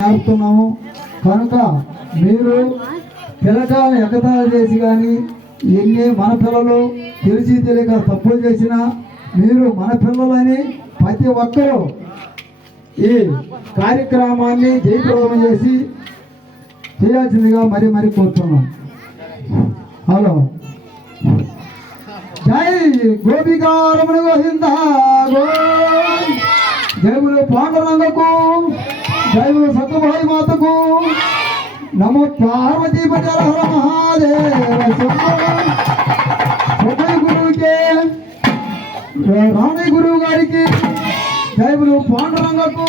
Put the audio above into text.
ఆడుతున్నాము కనుక మీరు పిల్లకాయలు ఎగతాళి చేసి కానీ ఎన్ని మన పిల్లలు తెలిసి తెలియక తప్పులు చేసినా మీరు మన పిల్లలని ప్రతి ఒక్కరూ ఈ కార్యక్రమాన్ని జయప్రదం చేసి చేయాల్సిందిగా మరి కోరుతున్నాం. హలో జై గోపికారమణ గోవింద జయములు పాండురంగకు జయములు సత్యభాయి మాతకు నమో పార్వతీ పటేల హర మహాదేవ గురువుకి రామయ్య గురువు గారికి జయములు పాండురంగకు